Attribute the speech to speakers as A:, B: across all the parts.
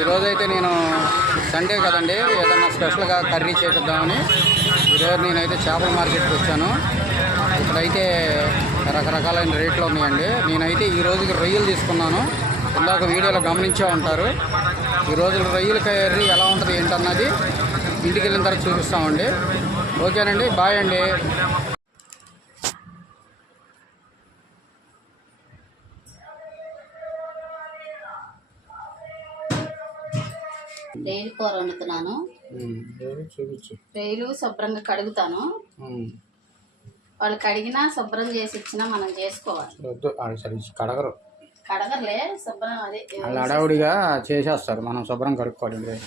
A: ఈరోజైతే నేను సండే కదండి ఏదైనా స్పెషల్గా కర్రీ చేపిద్దామని. ఈరోజు నేనైతే చేపల మార్కెట్కి వచ్చాను. ఇక్కడైతే రకరకాలైన రేట్లు ఉన్నాయండి. నేనైతే ఈ రోజుకి రొయ్యలు తీసుకున్నాను. ఇందాక వీడియోలో గమనించే ఉంటారు. ఈ రోజు రొయ్యల కర్రీ ఎలా ఉంటుంది ఏంటన్నది ఇంటికి వెళ్ళిన తర్వాత చూపిస్తామండి. ఓకేనండి బాయ్ అండి.
B: రొయ్యల కూర వండుతున్నాను. రొయ్యలు శుభ్రంగా కడుగుతాను. వాళ్ళు కడిగినా శుభ్రం చేసి ఇచ్చినా మనం చేసుకోవాలి.
A: కడగరు.
B: కడగలే శుభ్రం అదే
A: వాళ్ళు హడావుడిగా చేసేస్తారు మనం శుభ్రం కడుక్కోవాలి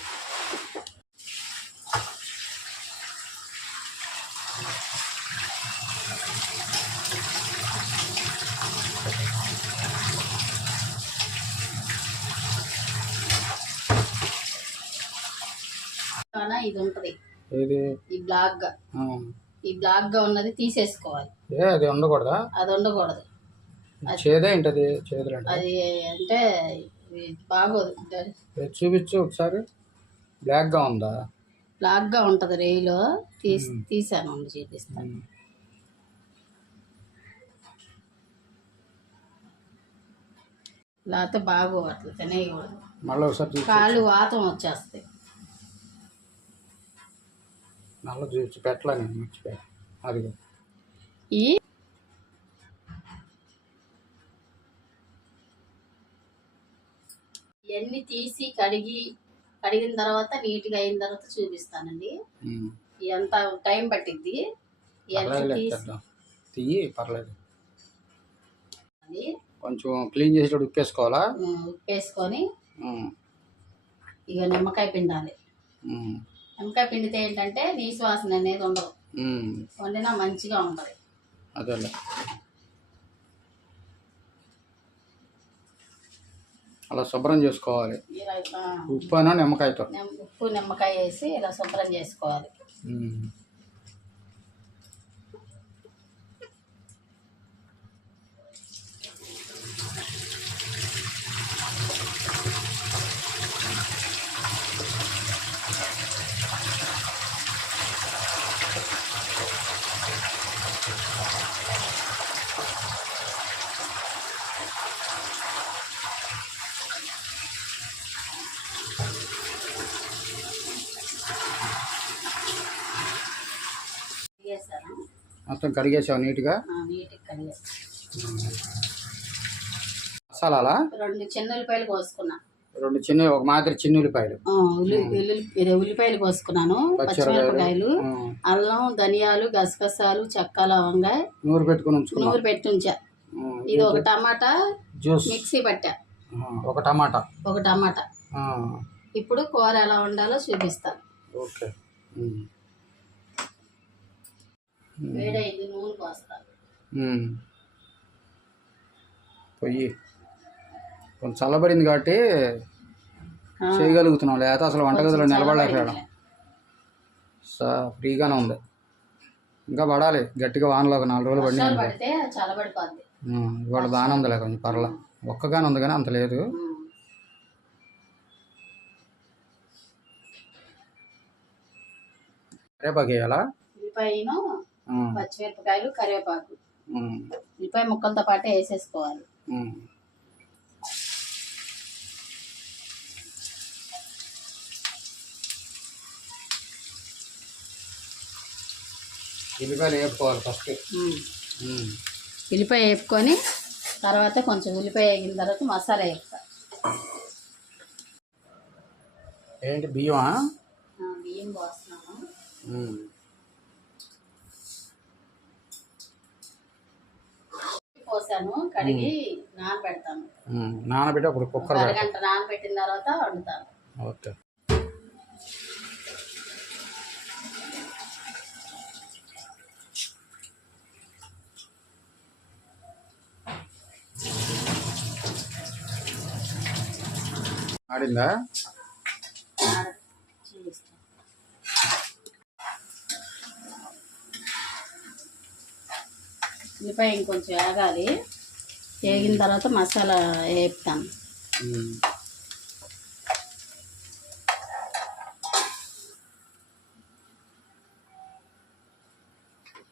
B: కాన ఇది
A: ఏది?
B: ఈ
A: బ్లాక్గా.
B: ఈ బ్లాక్గా ఉన్నది తీసేసుకోవాలి.
A: ఏ అది ఉండకూడదా?
B: అది ఉండకూడదు.
A: చేదే ఏంటది? చేదులు అంటే?
B: అది అంటే ఇది బాగోదు.
A: చూపించు ఒకసారి. బ్లాక్గా ఉందా?
B: బ్లాక్గా ఉంటది రొయ్యలో తీసి తీసాను చూపిస్తాను లేకపోతే బాగోవు అట్లా తినేయకూడదు.
A: మళ్ళీ ఒకసారి
B: కాళ్ళు వాతం వచ్చేస్తాయి.
A: మళ్ళీ చూసి పెట్టలే నేను మర్చిపోయా అది
B: ఈ ఇవన్నీ తీసి కడిగి కడిగిన తర్వాత నీట్గా అయిన తర్వాత చూపిస్తానండి. ఎంత టైం
A: చేద్దాం. తీయి పర్లేదు. కొంచెం క్లీన్ చేసి ఉప్పేసుకోవాలా?
B: ఉప్పేసుకొని ఇక నిమ్మకాయ పిండాలి. నిమ్మకాయ పిండితే ఏంటంటే నీసు వాసన అనేది ఉండదు. వండినా మంచిగా ఉంటుంది.
A: అదేలే. అలా శుభ్రం చేసుకోవాలి. ఉప్పు నిమ్మకాయతో?
B: నిమ్మ- ఉప్పు నిమ్మకాయ వేసి ఇలా శుభ్రం చేసుకోవాలి
A: ఉమ్.
B: వేసాను
A: మొత్తం కడిగేసావు నీట్గా? మసాలాలా?
B: రెండు చిన్న ఉల్లిపాయలు కోసుకున్నా.
A: రెండు చిన్న ఒక మాదిరి చిన్న ఉల్లిపాయలు.
B: ఉల్లిపాయలు కోసుకున్నాను పచ్చిమిరపకాయలు. అల్లం ధనియాలు గసగసాలు చెక్క లవంగాయ
A: నూరు పెట్టుకుని ఉంచుకున్నాం
B: నూరు పెట్టి ఉంచా. ఇది ఒక టమాటా
A: జ్యూస్.
B: మిక్సీ పట్టా.
A: ఒక టమాటా.
B: ఒక టమాటా. ఇప్పుడు కూర ఎలా వండాలో చూపిస్తా.
A: ఓకే.
B: వేడైంది నూనె.
A: పొయ్యి. కొంచెం చల్లబడింది కాబట్టి చేయగలుగుతున్నాం. లేకపోతే అసలు వంటగదిలో
B: కొంచెం
A: నిలబడలేకపోయాం
B: చల్లబడిందిలే.
A: సా ఫ్రీగానే ఉంది. ఇంకా పడాలి. గట్టిగా వానలో ఒక నాలుగు రోజులు పడినాయి ఉమ్, ఇవాళ బాగానే ఉందిలే కొంచెం పర్లా. ఒక్కగానే ఉంది కానీ అంత లేదు.
B: ఉమ్. పచ్చిమిరపకాయలు కరివేపాకు. ఉల్లిపాయ ముక్కలతో పాటే వేసేసుకోవాలి.
A: ఉల్లిపాయలు వేపుకోవాలి ఫస్ట్.
B: ఉల్లిపాయ వేపుకొని తర్వాత కొంచెం ఉల్లిపాయ వేగిన తర్వాత మసాలా వేపుతా.
A: ఏంటి బియ్యమా?
B: ఆ, బియ్యం పోస్తున్నాను. కడిగి నానబెడతాను.
A: నానబెట్టి అప్పుడు కుక్కర్
B: అరగంట నానబెట్టిన తర్వాత వండుతాను
A: ఓకే. ఆడిందా?
B: ఉల్లిపాయ ఇంకొంచెం వేగాలి వేగిన తర్వాత మసాలా వేపుతాను.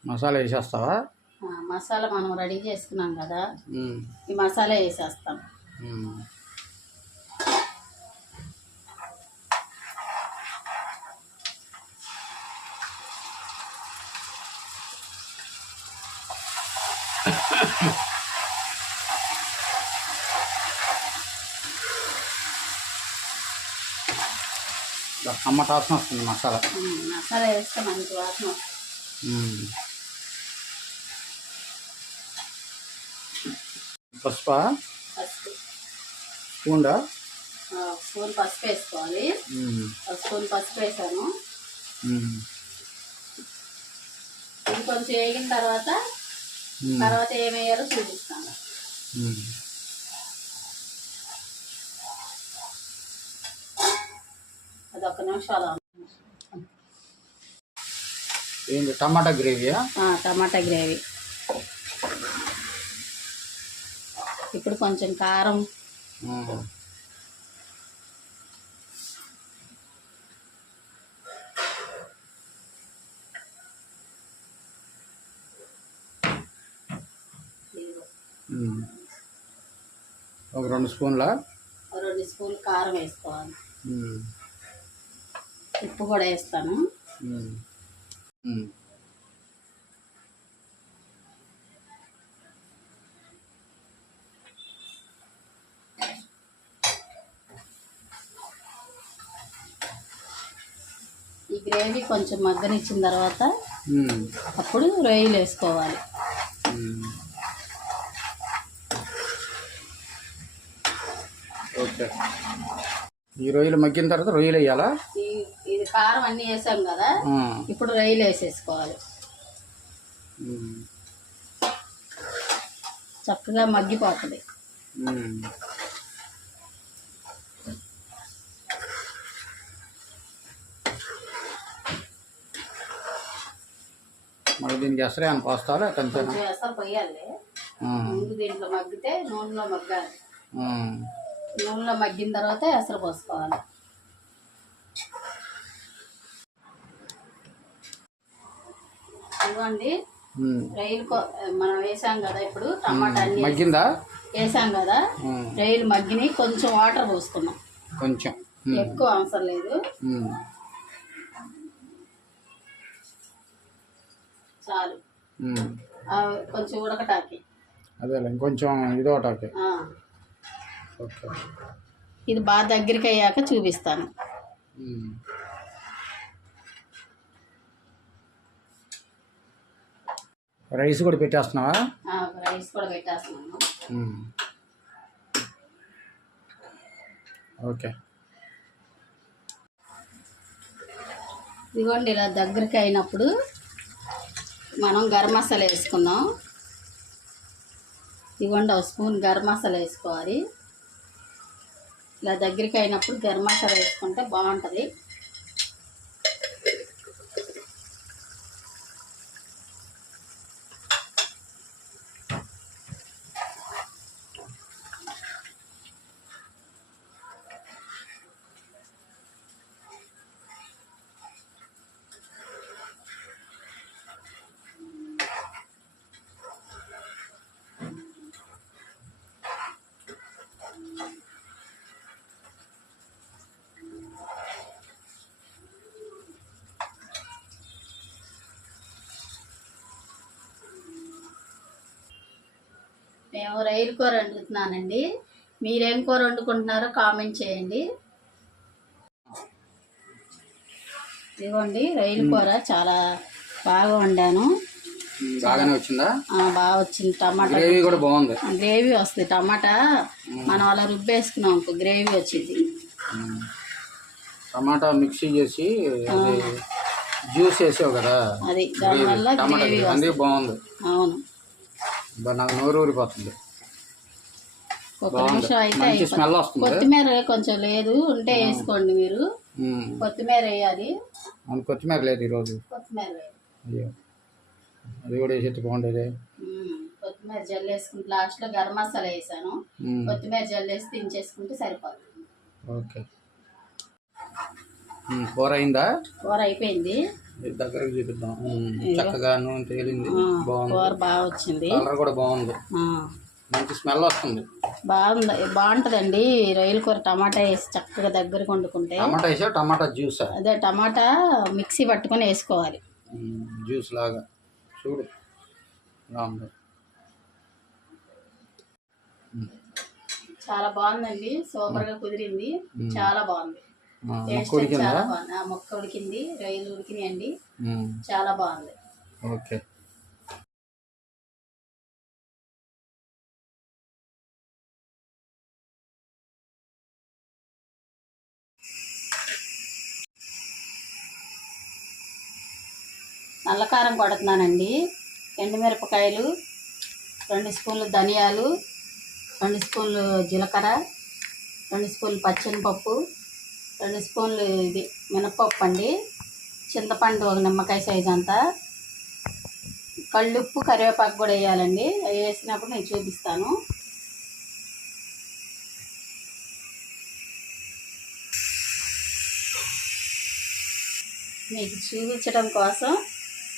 A: మసాలా వేసేస్తావా?
B: మసాలా మనం రెడీ చేసుకున్నాం కదా ఈ మసాలా వేసేస్తాం. Yeah.
A: ఉమ్. అమ్మ టాసం వస్తుంది మసాలా.
B: మసాలా వేస్తే మంచి వాసన.
A: పసుపా?
B: ఒక స్పూన్ పసుపు వేసుకోవాలి. స్పూన్ పసుపు వేసాను. ఇది కొంచెం వేగిన తర్వాత తర్వాత ఏం వేయాలో చూపిస్తాను
A: ఉమ్.
B: అది ఒక నిమిషాలు
A: ఏంటి టమాటా గ్రేవీయా?
B: టమాటా గ్రేవీ. ఇప్పుడు కొంచెం కారం.
A: ఒక రెండు స్పూన్ల?
B: రెండు స్పూన్లు కారం వేసుకోవాలి. ఉప్పు కూడా వేస్తాను. ఈ గ్రేవీ కొంచెం మగ్గనిచ్చిన తర్వాత అప్పుడు రొయ్యలు వేసుకోవాలి.
A: ఓకే. ఈ రొయ్యలు మగ్గిన తర్వాత రొయ్యలు వేయాలా?
B: కారం అన్నీ వేసాం కదా ఇప్పుడు రొయ్యలు వేసేసుకోవాలి. చక్కగా మగ్గిపోతుంది.
A: మరి దీనికి ఎసరే అని పోస్తారా?
B: కొంచెం. వేస్తారు పొయ్యాలి
A: ఆ,
B: ముందు దీంట్లో మగ్గితే నూనెలో మగ్గాలి. నూనెలో మగ్గిన తర్వాత ఎసరు పోసుకోవాలి. రొయ్యలు కొ- మనం వేసాం కదా ఇప్పుడు టమాటా
A: మగ్గిందా?
B: వేసాం కదా రొయ్యలు మగ్గిని కొంచెం వాటర్ పోసుకున్నాం.
A: కొంచెం.
B: ఎక్కువ అవసరం లేదు. చాలు. కొంచెం ఉడకటాకి
A: అదేలే ఇంకొంచెం ఇదోటాకే
B: ఇది బాగా దగ్గరికి అయ్యాక చూపిస్తాను.
A: రైస్ కూడా పెట్టేస్తున్నావా?
B: రైస్ కూడా పెట్టేస్తున్నాను.
A: ఓకే.
B: ఇదిగోండి ఇలా దగ్గరికి అయినప్పుడు మనం గరం మసాలా వేసుకున్నాం ఇదిగోండి ఒక స్పూన్ గరం మసాలా వేసుకోవాలి. ఇలా దగ్గరికి అయినప్పుడు గరం మసాలా వేసుకుంటే బాగుంటుంది. మేము రైలు కూర వండుతున్నానండి. మీరేం కూర వండుకుంటున్నారో కామెంట్ చేయండి. ఇదిగోండి రైలు కూర చాలా బాగా వండాను.
A: బాగానే వచ్చిందా?
B: బాగా వచ్చింది టమాటా.
A: గ్రేవీ కూడా బాగుంది.
B: గ్రేవీ వస్తుంది. టమాటా మనం అలా రుబ్బేసుకున్నాం గ్రేవీ వచ్చింది.
A: టమాటా మిక్సీ చేసి జ్యూస్ వేసావు కదా?
B: అది దానివల్ల గ్రేవీ.
A: అందుకే బాగుంది.
B: అవును.
A: నాకు నోరు ఊరిపోతుంది.
B: ఒక నిమిషం అయితే
A: మంచి. స్మెల్ వస్తుంది.
B: కొత్తిమీర కొంచెం లేదు ఉంటే వేసుకోండి మీరు. కొత్తిమీర వేయాలి.
A: అవును కొత్తిమీర లేదు ఈరోజు.
B: కొత్తిమీర వేయాలి.
A: అయ్యో. అది కూడా వేసేది బాగుండేది.
B: కొత్తిమీర జల్లు వేసుకుంటే లాస్ట్లో గరం మసాలా వేసాను. కొత్తిమీర జల్లు వేసి దించేసుకుంటే సరిపోతుంది
A: ఓకే. కూర అయిందా?
B: కూర అయిపోయింది.
A: దగ్గరకు చూపిద్దాం. చక్కగా నూనె తేలింది. బాగుంది.
B: కూర బాగా వచ్చింది.
A: కలర్ కూడా బాగుంది. మంచి స్మెల్ వస్తుంది.
B: బాగుంది. బాగుంటుందండి. రొయ్యల కూర టమాటా వేసి చక్కగా దగ్గరకు వండుకుంటే.
A: టమాటా వేసా? టమాటా జ్యూసా?
B: అదే టమాటా మిక్సీ పట్టుకొని వేసుకోవాలి.
A: జ్యూస్ లాగా. చూడు. ఉంది
B: చాలా బాగుందండి. సూపర్గా కుదిరింది చాలా బాగుంది.
A: ముక్క ఉడికిందా?
B: చాలా బాగుంది. ఆ మొక్క ఉడికింది. రొయ్యలు ఉడికినాయండి. చాలా బాగుంది.
A: ఓకే.
B: నల్లకారం కొడుతున్నానండి. ఎండుమిరపకాయలు రెండు స్పూన్లు ధనియాలు రెండు స్పూన్లు జీలకర్ర రెండు స్పూన్లు పచ్చెనపప్పు రెండు స్పూన్లు ఇది మినపప్పు అండి. చింతపండు ఒక నిమ్మకాయ సైజ్ అంతా. కళ్ళుప్పు కరివేపాకు కూడా వేయాలండి. అవి వేసినప్పుడు నేను చూపిస్తాను. మీకు చూపించడం కోసం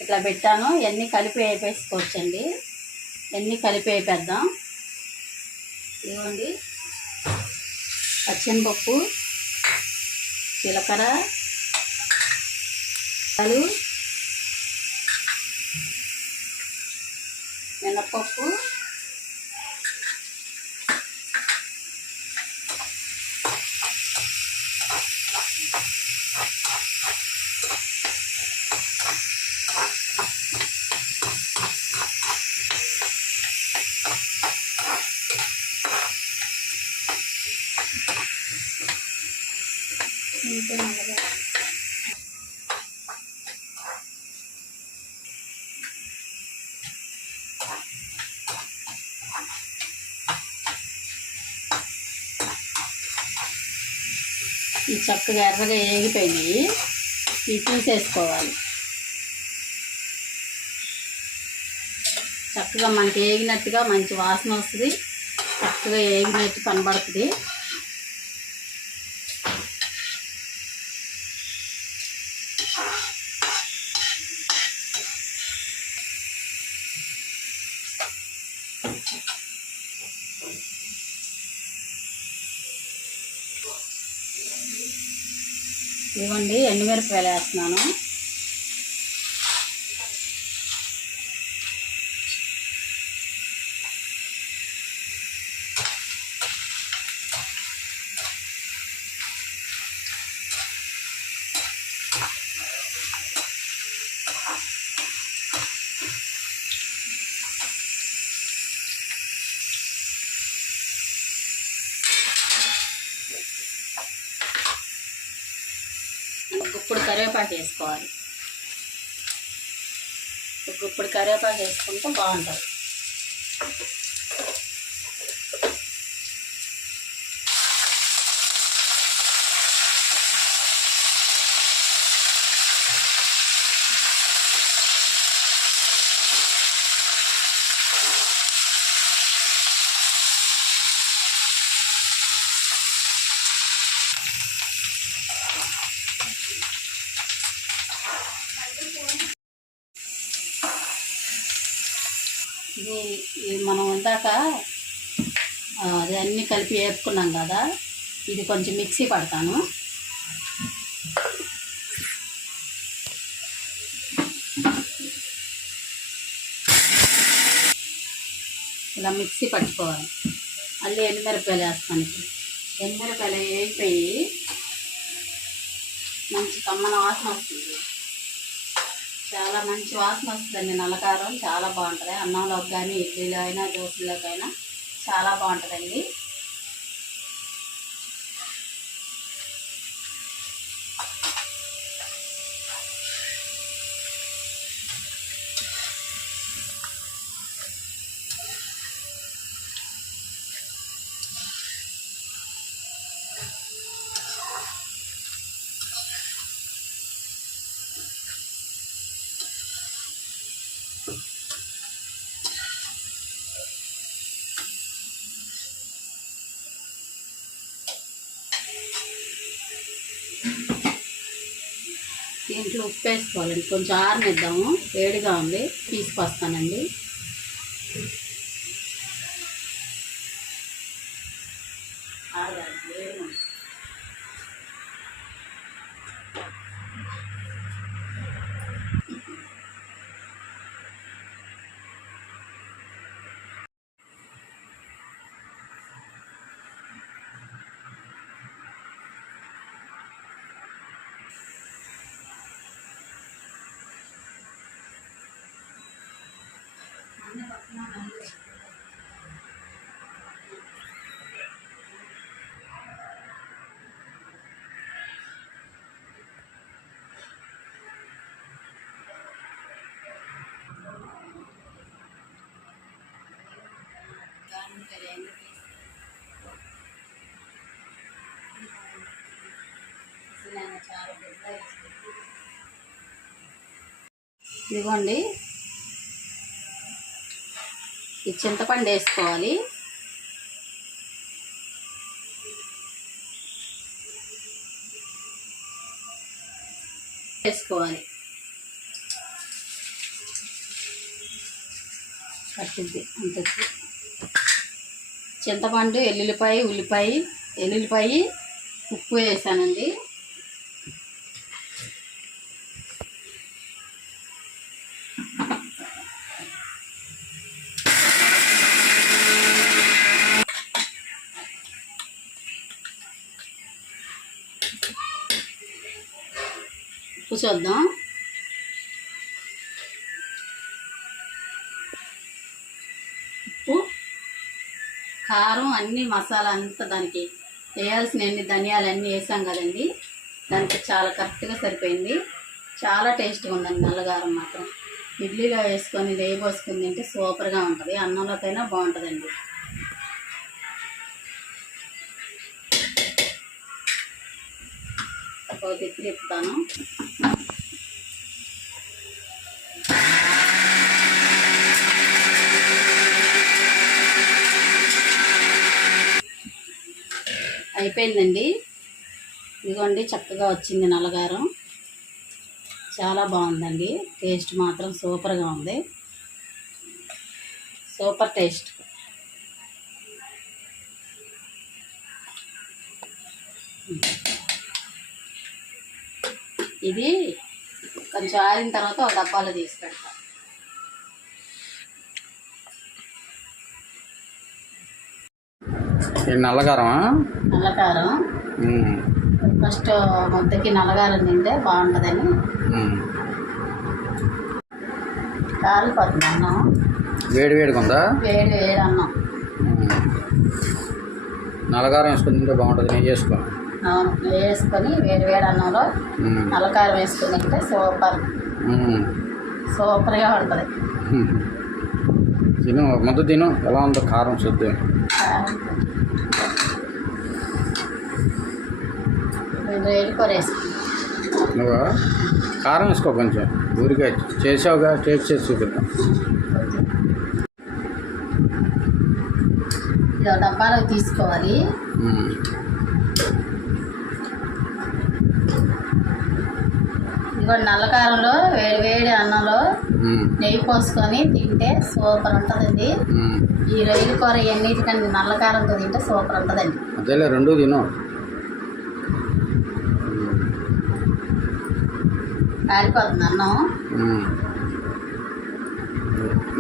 B: ఇట్లా పెట్టాను. ఇవన్నీ కలిపి వేపేసుకోవచ్చండి. ఇవన్నీ కలిపి వేపేద్దాం. ఇదిగోండి. పచ్చనిపప్పు జీలకర్ర మినప్పప్పు మినపప్పు ఇంకా నల్లగా ఈ చక్కగా ఎర్రగా ఏగిపోయినాయి. ఇవి తీసేసుకోవాలి. చక్కగా మనకి ఏగినట్టుగా మంచి వాసన వస్తుంది. చక్కగా ఏగినట్టు కనబడుతుంది ఇవ్వండి ఎండుమిరపకాయలు వేస్తున్నాను. కరివేపాకు వేసుకోవాలి. ఇప్పుడు కరివేపాకు వేసుకుంటే బాగుంటుంది. అందాక అది అన్నీ కలిపి వేపుకున్నాం కదా ఇది కొంచెం మిక్సీ పడతాను. ఇలా మిక్సీ పట్టుకోవాలి. మళ్ళీ ఎండుమిరపకాయలు వేస్తాను ఇప్పుడు. ఎండుమిరపకాయలు వేయిపోయి మంచి కమ్మన వాసన వస్తుంది. చాలా మంచి వాసన వస్తుందండి నల్లకారం. చాలా బాగుంటుంది. అన్నంలోకి కానీ ఇడ్లీలో అయినా దోశలోకి అయినా చాలా బాగుంటుందండి. దీంట్లో ఉప్పు వేసుకోవాలండి కొంచెం ఆరనిద్దాము. వేడిగా ఉంది. తీసుకొస్తానండి. ఇదిగోండి. ఈ చింతపండు వేసుకోవాలి. వేసుకోవాలి. పట్టింది అంత చింతపండు ఎల్లుల్లిపాయ ఉల్లిపాయ ఎల్లుల్లిపాయ ఉప్పు వేసానండి. చూద్దాం ఉప్పు కారం అన్ని మసాలా అంతా దానికి వేయాల్సిన అన్ని ధనియాలు అన్నీ వేసాం కదండి. దానికి చాలా కరెక్ట్గా సరిపోయింది. చాలా టేస్ట్గా ఉందండి నల్లగారం మాత్రం. ఇడ్లీలో వేసుకొని నెయ్యి పోసుకొని తింటే సూపర్గా ఉంటుంది. అన్నంలోకైనా బాగుంటుందండి. ఒక తిప్పి తిప్పుతాను అయిపోయిందండి. ఇదిగోండి చక్కగా వచ్చింది నల్లగారం. చాలా బాగుందండి. టేస్ట్ మాత్రం సూపర్గా ఉంది. Super taste. ఇది కొంచెం ఆరిన తర్వాత ఒక డబ్బాలో తీసి పెడతా.
A: నల్లగారమా?
B: నల్లకారం
A: ఉమ్.
B: ఫస్ట్ ముద్దకి నల్లగారం తింటే బాగుంటుందని. కాలిపోతుంది అన్నం.
A: వేడి వేడిగా ఉందా?
B: వేడి వేడి అన్నం.
A: నల్లగారం వేసుకుని తింటే బాగుంటుంది
B: అవును నెయ్యి వేసుకొని వేడి వేడి అన్నంలో. నల్లకారం వేసుకొని తింటే సూపర్. సూపర్గా ఉంటుంది.
A: తిను ముద్ద తిను. ఎలా ఉందో కారం శుద్ధి నువ్వు కారం వేసుకో కొంచెం. ఊరికే చేసావుగా టేస్ట్ చేసి చూపిద్దాం.
B: డబ్బాలో తీసుకోవాలి. ఇదిగో నల్లకారంలో వేడి వేడి అన్నంలో. నెయ్యి పోసుకొని తింటే సూపర్ ఉంటుందండి. ఈ రొయ్యల కూర ఎన్నిటికంటే నల్లకారంతో తింటే సూపర్ ఉంటుందండి
A: అదేలే రెండు తిను
B: కాలిపోతుంది అన్నం
A: ఉమ్.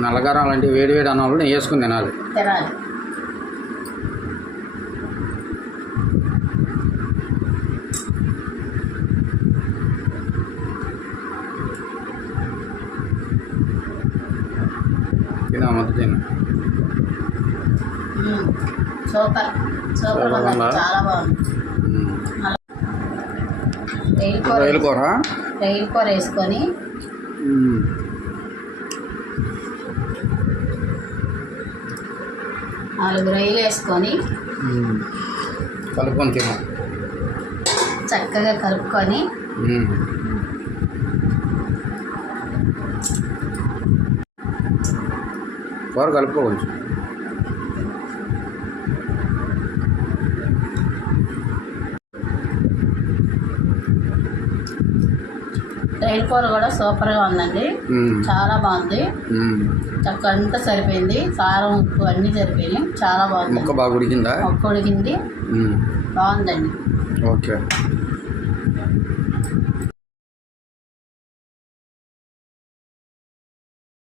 A: నల్లగారం అలాంటి వేడి వేడి అన్నంలో నెయ్యి వేసుకుని తినాలి
B: తినాలి
A: తిన ముద్ద తిను
B: మ్మ్. సూపర్. సూపర్
A: చాలా బాగుందా?
B: కూర?
A: రొయ్యల కూర
B: వేసుకొని. నాలుగు రొయ్యలు వేసుకొని.
A: కలుపుకొని తిను.
B: చక్కగా కలుపుకొని.
A: ఉమ్. కూర కలుపుకో కొంచెం
B: రొయ్యల కూర కూడా సూపర్గా ఉందండి.
A: మ్మ్.
B: చాలా బాగుంది. చక్క అంతా సరిపోయింది. కారం ఉప్పు అన్నీ సరిపోయినాయి. చాలా బాగుంది.
A: ముక్క బాగా ఉడికిందా?
B: ఒక్క ఉడికింది. బాగుందండి.
A: ఓకే.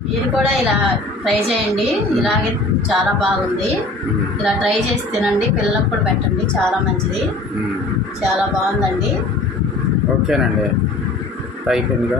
B: మీరు కూడా ఇలా ట్రై చేయండి. ఇలాగే చాలా బాగుంది. ఇలా ట్రై చేసి తినండి. పిల్లలకు కూడా పెట్టండి. చాలా మంచిది. చాలా బాగుందండి.
A: ఓకేనండి. అయిపోయిందిగా